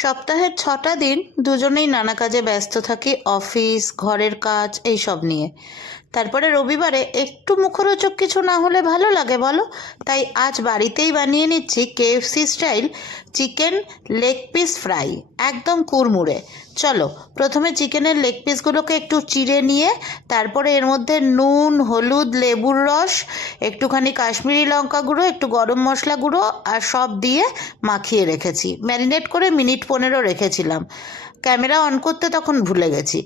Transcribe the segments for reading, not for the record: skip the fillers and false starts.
সপ্তাহের ৬টা দিন দুজনেই নানা কাজে ব্যস্ত থাকি, অফিস, ঘরের কাজ এইসব নিয়ে। তারপরে রবিবারে একটু মুখরোচক কিছু না হলে ভালো লাগে বলো? তাই আজ বাড়িতেই বানিয়ে নিচ্ছি KFC style chicken leg piece fry, একদম কুড়মুড়ে। চলো, প্রথমে চিকেনের লেগ পিসগুলোকে একটু চিড়ে নিয়ে তারপরে এর মধ্যে নুন, হলুদ, লেবুর রস, একটুখানি কাশ্মীরি লঙ্কা গুঁড়ো, একটু গরম মশলা গুঁড়ো আর সব দিয়ে মাখিয়ে রেখেছি। ম্যারিনেট করে মিনিট 15 রেখেছিলাম। ক্যামেরা অন করতে তখন ভুলে গেছি।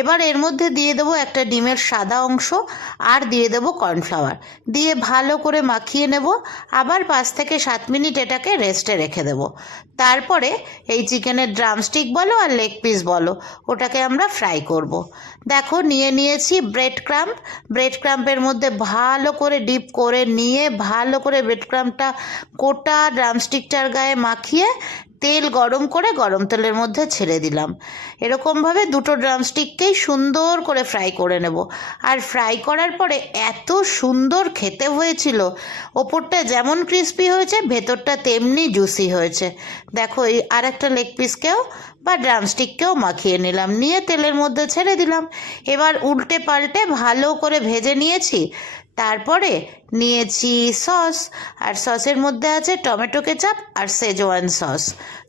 এবার এর মধ্যে দিয়ে দেবো একটা ডিমের সাদা অংশ আর দিয়ে দেবো কর্নফ্লাওয়ার, দিয়ে ভালো করে মাখিয়ে নেব। আবার 5 থেকে 7 মিনিট এটাকে রেস্টে রেখে দেব। তারপরে এই চিকেনের ড্রামস্টিক বলো আর লেগ পিস বলো, ওটাকে আমরা ফ্রাই করব। দেখো, নিয়েছি ব্রেড ক্রাম্পের মধ্যে ভালো করে ডিপ করে নিয়ে ভালো করে ব্রেড ক্রাম্পটা গোটা ড্রামস্টিকটার গায়ে মাখিয়ে তেল গরম করে গরম তেলের মধ্যে ছেড়ে দিলাম। এরকমভাবে দুটো ড্রামস্টিককেই সুন্দর করে ফ্রাই করে নেব। আর ফ্রাই করার পরে এত সুন্দর খেতে হয়েছিল, ওপরটা যেমন ক্রিস্পি হয়েছে ভেতরটা তেমনি জুসি হয়েছে। দেখো, এই আর একটা লেগ পিসকেও বা ড্রামস্টিককেও মাখিয়ে নিলাম, নিয়ে তেলের মধ্যে ছেড়ে দিলাম। এবার উল্টে পাল্টে ভালো করে ভেজে নিয়েছি। তারপরে নিয়েছি সস, আর সসের মধ্যে আছে টমেটো কেচাপ আর সেজওয়ান সস।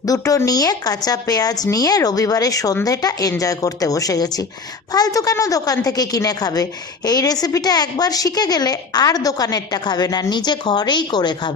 দুটো নিয়ে কাঁচা পেঁয়াজ নিয়ে রবিবারের সন্ধেটা এনজয় করতে বসে গেছি। ফালতু কেন দোকান থেকে কিনে খাবে? এই রেসিপিটা একবার শিখে গেলে আর দোকানেরটা খাবে না, নিজে ঘরেই করে খাবে।